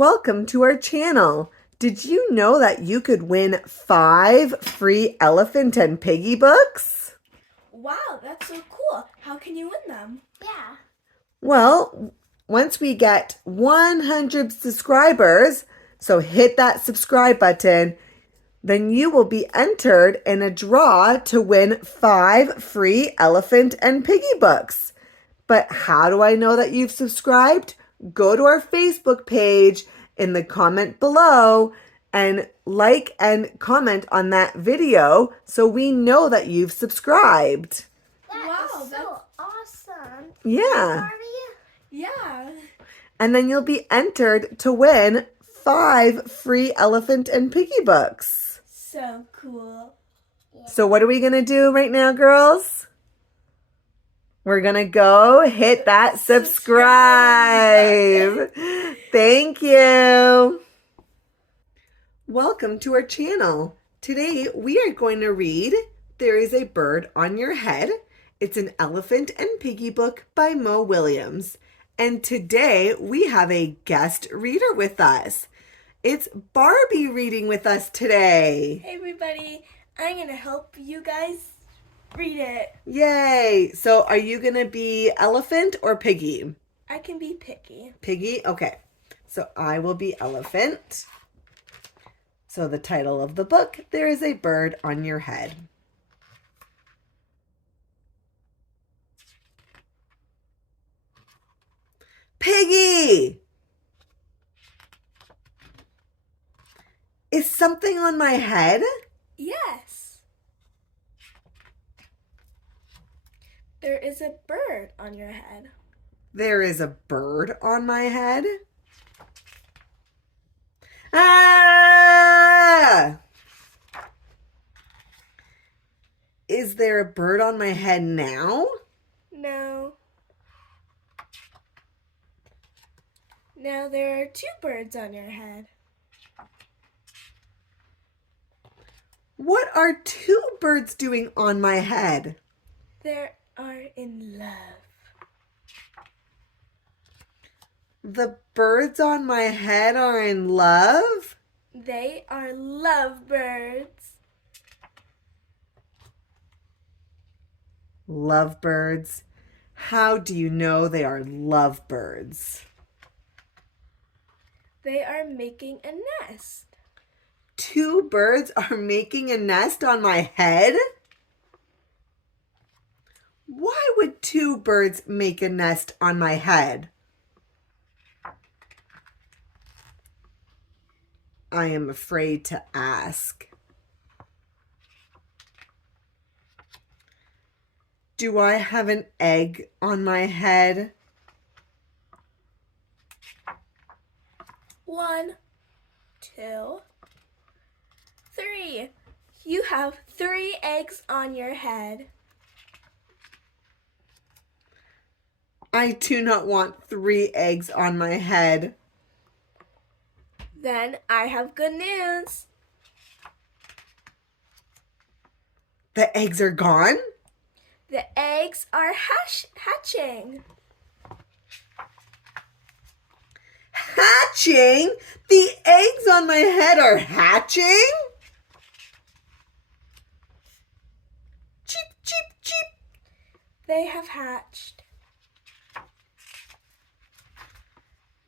Welcome to our channel. Did you know that you could win 5 free elephant and piggy books? Wow, that's so cool. How can you win them? Yeah. Well, once we get 100 subscribers, so hit that subscribe button, then you will be entered in a draw to win 5 free elephant and piggy books. But how do I know that you've subscribed? Go to our Facebook page in the comment below and like and comment on that video so we know that you've subscribed. Wow, that's awesome. Yeah. Barbie? Yeah. And then you'll be entered to win 5 free elephant and piggy books. So cool. So what are we going to do right now, girls? We're going to go hit that subscribe. Thank you. Welcome to our channel. Today we are going to read There is a Bird on Your Head. It's an elephant and piggy book by Mo Williams. And today we have a guest reader with us. It's Barbie reading with us today. Hey everybody, I'm going to help you guys read it. Yay! So are you going to be elephant or piggy? I can be picky. Piggy? Okay. So I will be elephant. So the title of the book, There is a Bird on Your Head. Piggy! Is something on my head? Yes. There is a bird on your head. There is a bird on my head. Ah! Is there a bird on my head now? No. Now there are 2 birds on your head. What are 2 birds doing on my head? They are in love. The birds on my head are in love? They are lovebirds. Lovebirds. How do you know they are lovebirds? They are making a nest. 2 birds are making a nest on my head? Why would 2 birds make a nest on my head? I am afraid to ask. Do I have an egg on my head? 1, 2, 3. You have 3 eggs on your head. I do not want 3 eggs on my head. Then I have good news. The eggs are gone? The eggs are hatching. Hatching? The eggs on my head are hatching? Cheep, cheep, cheep. They have hatched.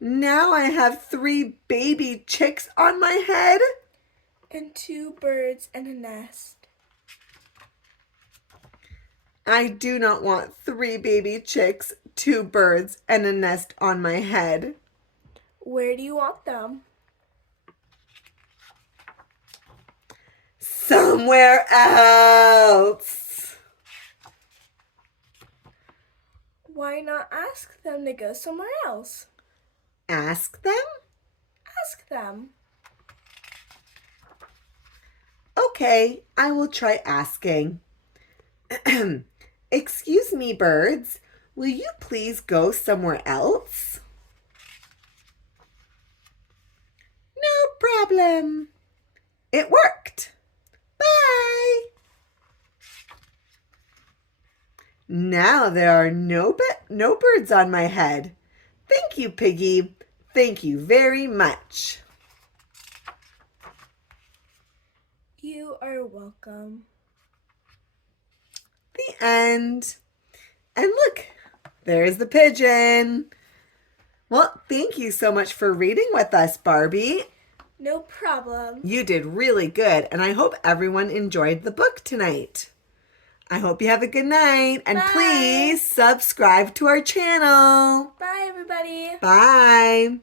Now I have 3 baby chicks on my head? And 2 birds and a nest. I do not want 3 baby chicks, 2 birds, and a nest on my head. Where do you want them? Somewhere else. Why not ask them to go somewhere else? Ask them? Ask them. Okay, I will try asking. Excuse me, birds. Will you please go somewhere else? No problem. It worked. Bye. Now there are no birds on my head. Thank you, Piggy. Thank you very much. You are welcome. The end. And look, there's the pigeon. Well, thank you so much for reading with us, Barbie. No problem. You did really good, and I hope everyone enjoyed the book tonight. I hope you have a good night, and Bye. please subscribe to our channel. Bye, everybody. Bye.